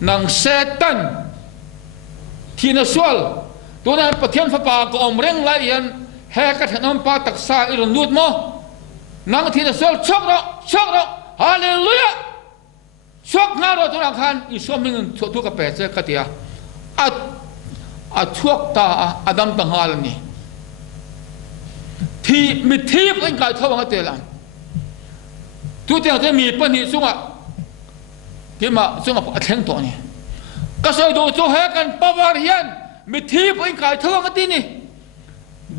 นังเซตันที่นัสวลตัวนั้นประเทศฟ้าป่าก็อมเร่งไล่ยันแหกกระทำปาตักษาอิรุนดูดมั้งนังที่นัสวลช็อกเราฮาเลลูยาช็อกน่าเราตัวนักขันอิสวมิงทุกข์กับเปรตเจ้ากติยาช็อกตาอดัมตังฮาลนี่ที่มีทีบกันกายเท่ากันเตลันตัวเดียวจะมีปัญหาสุงะที่มาสุงะอัดแข็งตัวนี้ก็ใส่ดูโจแหกันปวารียันมีทีบกันกายเท่ากันที่นี่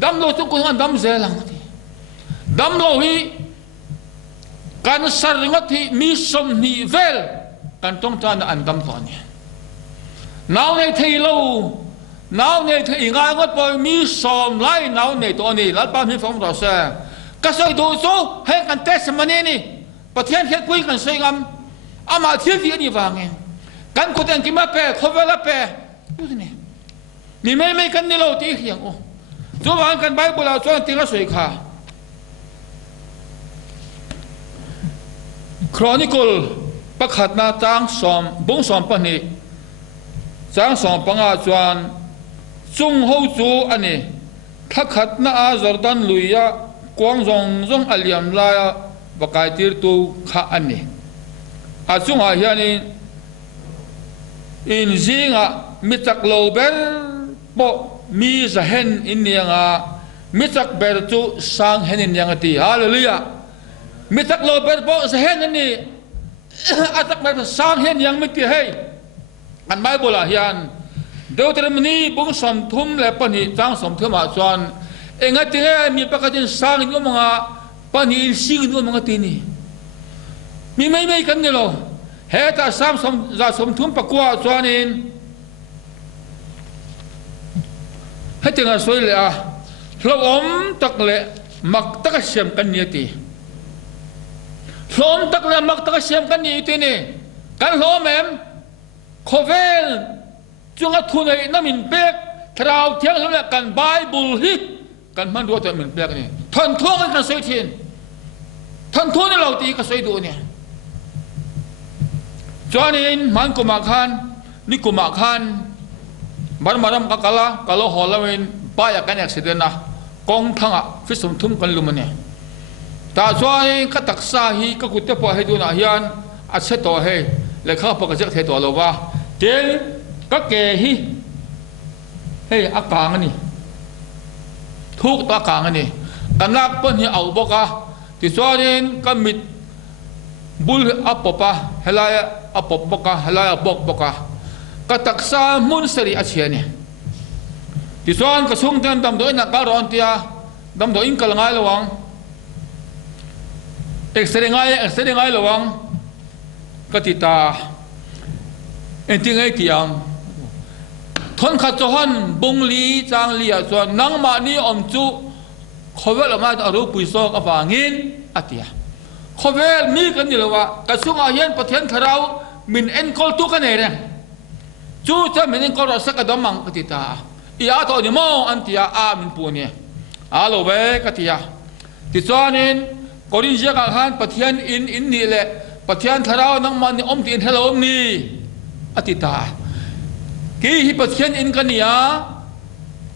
ดำโลจุกุนดำเซลังที่ดำโลฮีการสารงัดที่มีสมนิเวลการต้องการอันดำตัวนี้น้าวในที่เราน้าวในที่งานก็ปล่อยมีสมไล่น้าวในตัวนี้แล้วป้ามีฟังเราเสียก็ใส่ดูโจให้กันเทศมันนี่ประเทศเฮ็ดคุยกันสวยงามอามาเที่ยวที่นี่ว่าไงกันกูแต่งกินมาเปะขบเวลาเปะดูสิเนี่ยมีไม่กันนี่เราตีเขียงโอ้จูวางกันใบบุเราจวนตีละสวยค่ะครอนิคลประคัดนาจางสอมบุ้งสอมปนีจางสอมปังอาจวนจุงหูจูอันนี้ทักขัดนาอาจอร์ดันลุยะกวางจงอัลยัมลายบกายตีร์ตูข้าอันนี้อาจุงอาเฮียนี่อินซิงะมิจักโลเบลโบมีจะเห็นอินเนียงะมิจักเบลจูสังเห็นอินเนียงตีฮาเลลูยามิจักโลเบลโบจะเห็นอันนี้อาจักเบลสังเห็นยังไม่ตีให้อันไม่บุลาเฮียนเดี๋ยวแต่มันนี่บุ้งสมทุมและปนิจังสมทุมอาจวนเองที่เมีประกาศสังนี่มั้งปนิสิงนี่มั้งที่นี่มีไม่กันนี่หรอเฮต้าสามสมทุมประกวดจวนนี้ให้ถึงอาศัยเลยเราตักเลยมักตักเสียมกันเนี่ยตี พร้อมตักละมักตักเสียมกันนี่ตัวนี้กันล้อมเอ็มโคเวลจุงทุนไอ้น้ำมินเป็กทราวเที่ยงแล้วกันไบเบิลฮิกันมันดูตัวมินเป็กนี่ทนทั่วกันกันสวยทีนทนทั่วนี่เราตีกันสวยดูเนี่ยจวนนี้มันกุมาขันนี่กุมาขันบ้านมาดามกักละกัลฮอลลาวินป้ายกันอักเสบนะกองทั้งอ่ะฟิสมทุ่มกันลุมันเนี่ยแต่ช่วยก็ตักซาฮีก็กุฏพอให้ดูนะฮิอันอัศตัวให้และข้าพเจ้าเทตัวเราว่าเจลก็เกฮีเฮ้ยอากาศนี่ทุกตากางนี่กันนักเปิ้ลที่เอาบอกอ่ะที่ช่วยก็มิดบุลอัปปะเฮลัยอัปปบอกอ่ะเฮลัยบอกอ่ะก็ตักซามุนสรีอาเชียเนี่ยที่ส่วนกระทรวงเตือนดำโดยนักการอนเตียดำโดยอิงกลง่ายระวังเอ็กซ์เรย์ง่ายระวังกติตาเอ็นติ้งไอเตียงทนขัดจวนบุงลีจางเลียส่วนนังมานีอมจุขวเวลมาอรูปุยโซกฟางินอเตียขวเวลมีกันอยู่แล้วว่ากระทรวงอาเฮียนประเทศทเรามินเอ็นกอลตุกันเองจู่จะมินเอ็นกอลสักดมังกติตาอีอาตัวนี้มองอันที่อามินปูเนี่ยอาโลเวกติยาที่ส่วนนี้กอรินเจ้าขันปะเทียนอินนี่แหละปะเทียนทาราวนังมันอมตีนทาราวนี่อติตากี่ฮิปะเทียนอินกันเนี่ย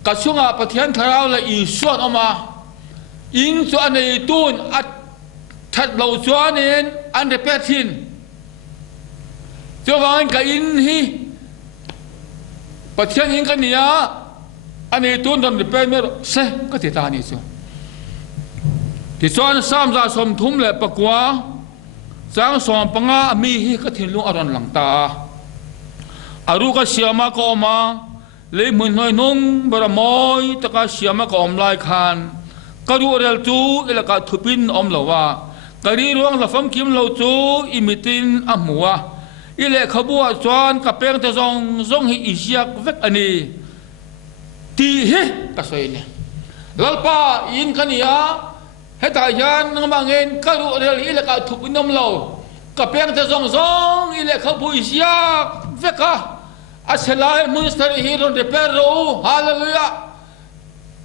กระช่วงปะเทียนทาราวละอีส่วนออกมาอินส่วนในตูนอัดทัดเหล่าส่วนนี้อันเดเปตินจะวางกับอินฮีปะเทียนอินกันเนี่ยอันนี้ตูนทำเดเปเมอร์เซก็ติตานี่ส่วนที่ส่วนสามจะสมทุมและปะกัวจางสอนปังอามีฮีก็ทิ้งลุงอรันหลังตาอารุก็เสียมาก็มาเลยเหมือนน้อยนุ่งบารมอยตะกาเสียมาก็อมลายคานก็ดูเรลจูอิลกาทุบินอมเหลว่าก็รีร่วงละฟังคิมเหลาจูอิมิตินอัมหัวอิเลขบัวจวนกับเพียงแต่ซงฮิอิเชียกเวกอันนี้ตีเฮก็สวยเนี่ยลัลปาอินกันเนี่ยให้ตายานนังบางเงินก็รู้เรื่องอิเลกาถูกน้ำเราก็เพียงแต่ซองอิเลกเขาบุยเสียเวกะอัศลัยมุสลิมฮีโร่เดเปโรฮาเลลูยา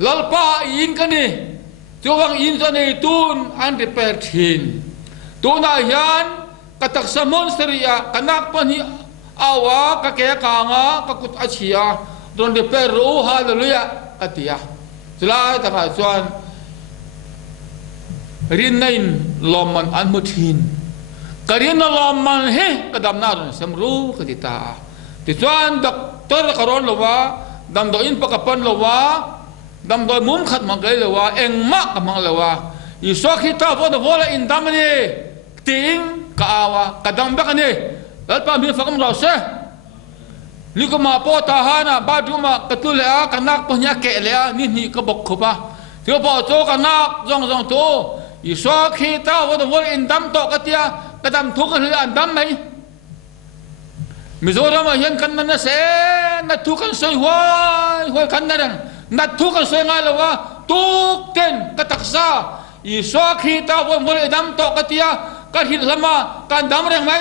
ลัลปาอินกันนี่จวงอินตัวนี้ตูนอันเดเปทินตูนอายันกตักสมุนสริยากันักปนิอาวะกะเกะกางะกะกุตอาชียาโดนเดเปโรฮาเลลูยาอติยาสลายตะกาจวนเรียนในลมมันอันมุทินก็เรียนในลมมันเฮก็ดำน้ำสมรู้กติตาที่ส่วนด็อกเตอร์กรอนละว่าดำโดยอินปะกับปันละว่าดำโดยมุมขัดมังเกลละว่าเอ็งมากกับมังละว่าอีสวกฮิตาพอดวอลอินดำนี่ติงกะอาวะกะดำแบบนี้แล้วป้ามีฟังเราเสนี่ก็มาปอตาฮานะบาดูมากระตุ้นเลยอ่ะกันนักปัญญาเกะเลยอ่ะนี่ก็บอกเขาปะที่ว่าพอโตกันนักจงโตอีสวกฮิตาพอดวอลอินดำโตกะเตียกะดำทุกข์เลยอันดำไหมมิโซรามาเห็นกันนั่นเสนัดทุกข์สวยหัวกันนั่นนัดทุกข์สวยงามเลยว่าทุกเต็นกะตักซาอีสวกฮิตาพอดวอลอินดำโตกะเตียกะหินละมากันดำเรื่องไหม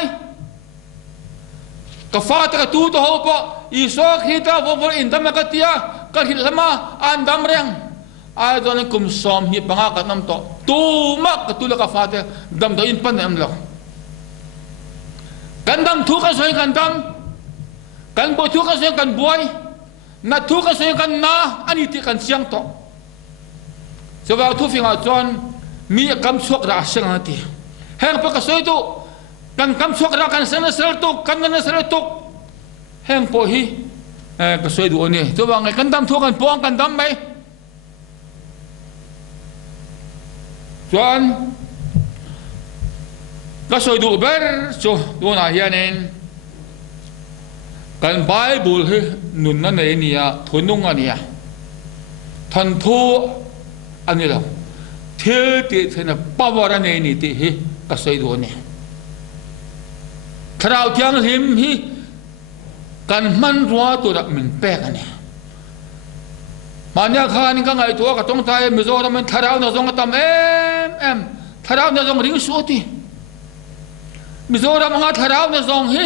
กฟ้าตะตูตัวหัวปะอีสวกฮิตาพอดวอลอินดำกะเตียกะหินละมาอันดำเรื่องอาจารย์คุมสอมฮิบังอากันน้ำโตตูมักกะตุลกฟ้าเตดำโดอินปันเอ็มละกันดำทุกข์สวยกันดำกันบ่ทุกข์สวยกันบวยนัดทุกข์สวยกันนาอันนี้ที่กันเสียงโตสวัสดิ์ทุกฟิงอาจารย์มีคำสวกราเสียงอันที่แห่งพระกษัตริย์ตุกันคำสวกรากันเสนเสนตุกันนันเสนตุแห่งพอฮีกษัตริย์ดูนี่สวัสดิ์กันดำทุกข์กันปวงกันดำไหมจวนก็สวยดูเบอร์จูดูน่าเฮียนินกันไบเบิลนุนนั่นเองเนี่ยทุนนุ่งอันเนี่ยทันทูอันนี้ละเทติเทนปาวารันเองนี่ที่ฮีก็สวยดูเนี่ยคราวที่ยังหิมฮีกันมันรัวตัวดักมันแปลกอันเนี่ยมันยาคานี่ก็ไงตัวก็ต้องตายมิโซรามันทาราวน่ะจงกระทำเอ็มทาราวน่ะจงริงสุติ มิโซรามงาทาราวนะซองฮิ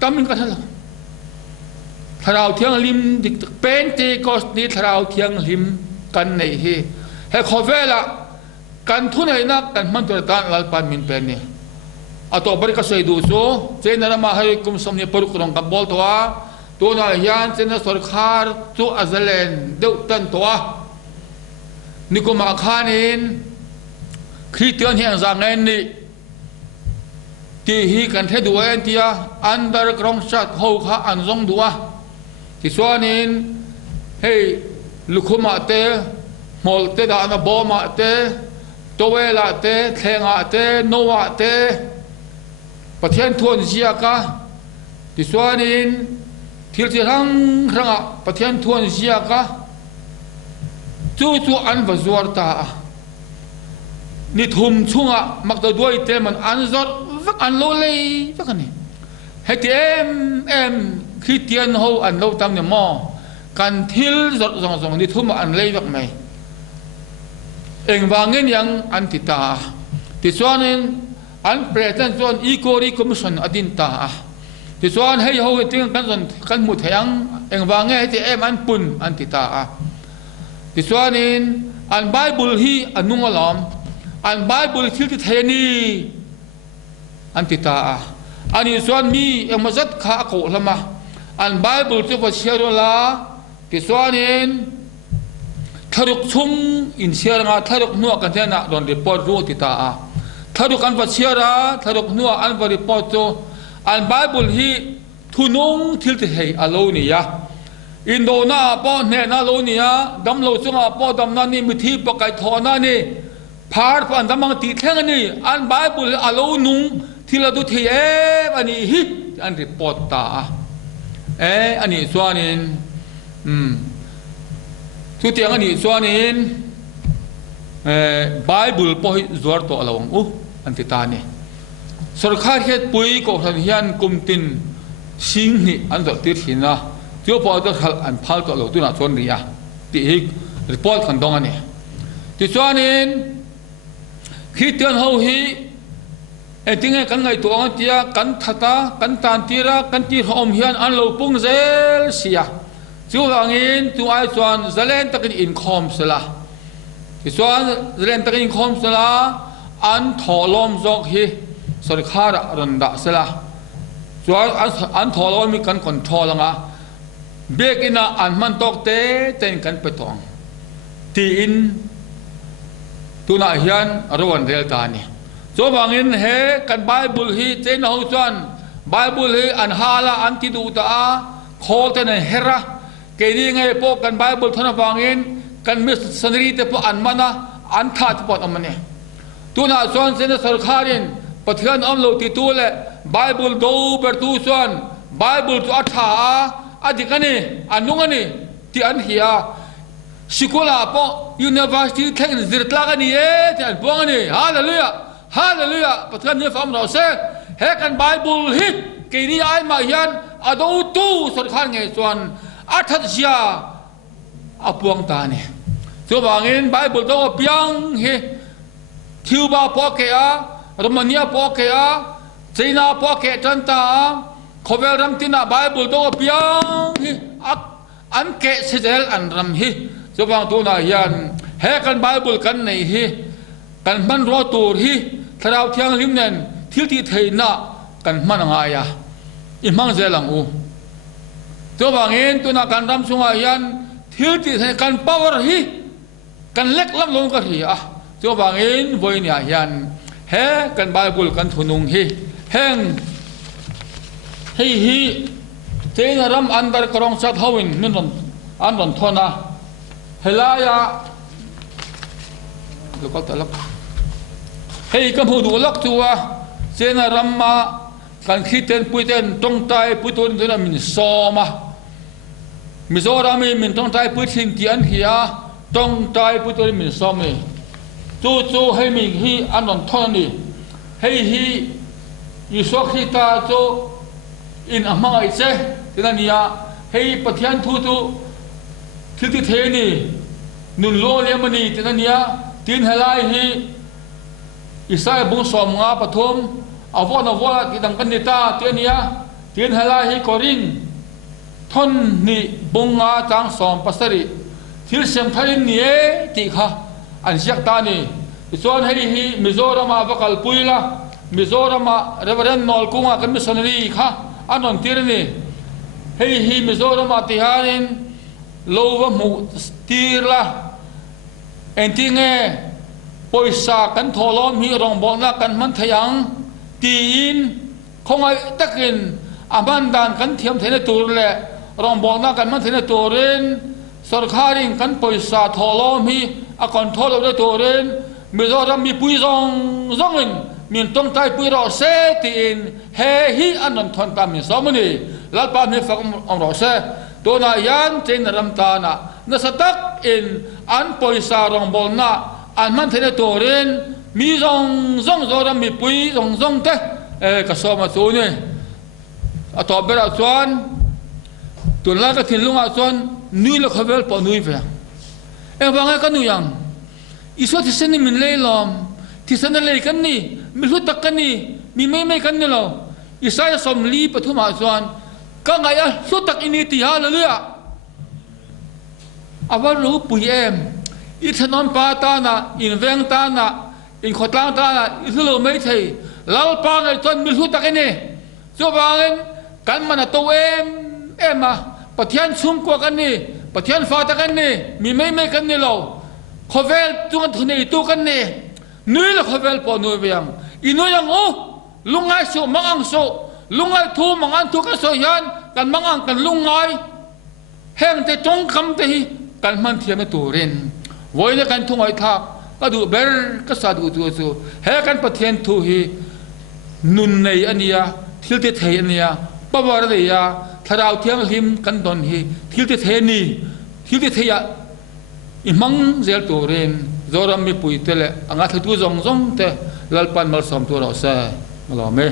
ตามินก็ทะเลทาราวเทียงลิมดิเป็นเตกอสนี่ทาราวเทียงลิมกันในฮิเฮขอเวละกันทุนไอ้นักกันมันตัวตานลาปันมินเป็นเนี่ยอัตโตบริกาเสดูโซเจนนามาให้กุมสมเนี่ยปรุกรองกับบอลตัวนายันเจนสุรคาร์ตัวอัซเลนเดือดตันตัวนี่กุมาขานินคริสเตียนเฮียงจางเงินนี่ที่ฮีกันเทดูเอ็นที่อันดาร์กรองชัดเขาขาอันซงดัวที่ส่วนนี้เฮ้ลูกมาเตะมอลเตะดานาบอมาเตะตัวเวลาเตะแทงอาเตะโนวาเตะประเทศทวนเซียกะที่ส่วนนี้ที่ทั้งครั้งประเทศทวนเซียกะจู่อันวจวรตานี่ทุ่มช่วงมักตัวด้วยเตมันอันจดวักอันโลเลยวักนี่ให้ที่เอ็มคริสเตียนเขาอันโลตั้งเนี่ยมอการทิลจดสองนี่ทุ่มอันเลยวักไหมเองวางเงินยังอันติตาที่ส่วนนึงอันเปรตส่วนอีโกรีคอมมิชชั่นอดินตาที่ส่วนให้เขาเตียงกันส่วนกันหมดยังเองวางเงินให้ที่เอ็มอันปุ่นอันติตาที่ส่วนนี้อันไบเบิลฮีอันนุ่งอลอมอันไบเบิลที่ที่เทนีอันติตาอันนี้ส่วนมีเอ็มมาจัดข้าโกละมาอันไบเบิลที่ว่าเชื่อโดลาที่ส่วนนี้ทารุกชุ่มอินเชียร์งาทารุกนัวกันเทน่ะโดนรีพอร์ตรู้ติตาทารุกอันว่าเชียร์ทารุกนัวอันว่ารีพอร์ตโตอันไบเบิลฮีทุนงที่ที่ให้อโลนียะอินโดนาปอเนนาโลนียะดำโลซุงอาปอดำนันนี่มิทีปกายทอนานี่พาร์ปันดำมังติแท่งนี่อันไบเบิลอโลนุงที่เราดูที่อันนี้ฮิอันรีพอร์ตตาอันนี้ส่วนนี้ทุกอย่างอันนี้ส่วนนี้ไบเบิลพอจวดตัวเราอันที่ตานี่สุรคาร์เฮตปุยก็ทันยันกุมตินสิงนี่อันตัวติดหินนะที่พอจะขัดอันพัลตัวเราตัวน่ะส่วนนี้ที่อีกรีพอร์ตขันตรงอันนี้ที่ส่วนนี้คริสเตียนเขาฮีที่ไงกันไงตัวอันที่กันทัตตากันตันทีระกันที่หอมเฮียนอันเราปุ่งเซลเซียจู่ว่างี้ตัวไอ้ส่วนเซเลนตะกินอินคอมสละที่ส่วนเซเลนตะกินอินคอมสละอันทอลอมจอกฮีสุรคาร์รันดาสละส่วนอันทอลอมมีการคอนโทรลงเบกินาอันมันตกเตะเต้นกันไปตองที่อินตัวน่าเฮียนรวนเดลตานี่โจบางอินเฮกันไบเบิลฮีเจนเอาส่วนไบเบิลฮีอันฮาลาอันที่ดูตาโคเตนเฮระเกี่ยงไงพวกกันไบเบิลท่านบางอินกันมิสสันรีเตพวกอันมันนะอันทัดพอดอันมันเนี่ยตัวน่าส่วนเซนสุรคารินปะเทือนอัมโลติตัวเล่ไบเบิลดูเปิดตัวส่วนไบเบิลตัวอัฐาอดีกันนี่อันนู้นนี่ที่อันเฮียสกุลาปอยูนิเวอร์ซิตี้แข่งจิตลากันนี่ที่อันพวกนี่ฮาเลลูยาฮาเลลูยาปะเทือนนี่ฟังเราเสกเฮกันไบเบิลฮิตกี่นี่ไอ้มายันอดูตู้สุดขั้นไงส่วนอัฐเชียอพวงตานี่ส่วนบางเงินไบเบิลต้องเพียงเฮคิวบาพอเกียโรมาเนียพอเกียจีน่าพอเกียจันตาขบเวรัมตินาไบเบิลต้องเพียงเฮอันเกะเสด็จอันรำเฮส่วนบางตัวนายันเฮกันไบเบิลกันในเฮกันมันรอตัวเฮถ้าเราเที่ยงลิมเนนที่เทน่ากันมันง่ายอิมังเจลังอูตัวบางเงินตัวนักการรำสงอายันที่เทกันพาวเวอร์ฮีกันเล็กล้ำลงกันฮีตัวบางเงินวันนี้ยันเฮกันไบเบิลกันทุนุงฮีแห่งฮีเจนรำอันดาร์กรองชัดฮาวินนั่นอันนั้นทนะเฮลายาลูกก็ตลับเฮ้ยก็พูดลักตัวเจนรำมาการคิดเต็นปุยเต็นตรงใจปุยตัวนี้นะมินซอมามิโซรามีมินตรงใจปุยทิ้งที่อันเฮียตรงใจปุยตัวนี้มินซอมีจู่ให้มีฮีอันนั้นทอนนี่ให้ฮียูสอกฮีตาจู่อินอามาไอเซ่ที่นั่นนี่ให้ปะเทียนทูที่เทนี่นุนโลเลียมันนี่ที่นั่นนี่ตินเฮลัยฮีอิสราเอลบุษมงาปฐม awon ti dang kan ni ta ti ania tin hala hi korin thon ni bunga tang som pasari thil sem thain ni e ti kha an siak ta ni chuan hei hi Mizoram avakal puila Mizoram Reverend nol kunga kan missionary kha anon tir ni hei hi Mizoram ti hanin lowa mu tirla entinge poisa kan tholom hi rong bona kan man thayang tin khongai takin aman dan kan thiam thene tur le rong bona kan man thene turin sarkarin kan poisa tholom hi a control le turin Mizoram mi pui zong zongin min tong tai pui ro se tin he hi anon thon tam mi somani lalpa mi fak om ro se to na yan chen ram ta na na satak in an poisa rong bol na an man thene toren mi zong zong zoram mi pui zong zong te ka so ma chu ni a to bera chuan tun la ka thin lunga chuan nui lo khavel po nui ve e wanga ka nu yang iso ti sen min le lom ti sen le kan ni mi lu tak kan ni mi mai kan ni lo isaya som li pathuma chuan ka ngai a lu tak ini ti ha le ya awan lu pui em i thanon pa ta na in veng ta na in khotlang ta na i lu mai thei lal pa ngai chon mi lu tak ini zo bangin kan mana to em a pathian chum ko kan ni pathian fa ta kan ni mi mai kan ni lo khovel tungan thune tu kan ni nui la khovel po nu viang ino yang o lungai so mangang so lungai thu mangan thu ka so yan kan mangang kan lungai heng te tong kam te hi kan man thiam tu ren voi le kan thungai thak ka du ber ka sa du tu so he kan pathian thu hi nun nei ania thil te thei ania pawar le ya tharau thiang lim kan don hi thil te the ni thil te theya imang zel tu ren zoram mi pui te le anga thu zong zong te lalpan mal som tu ro sa malo me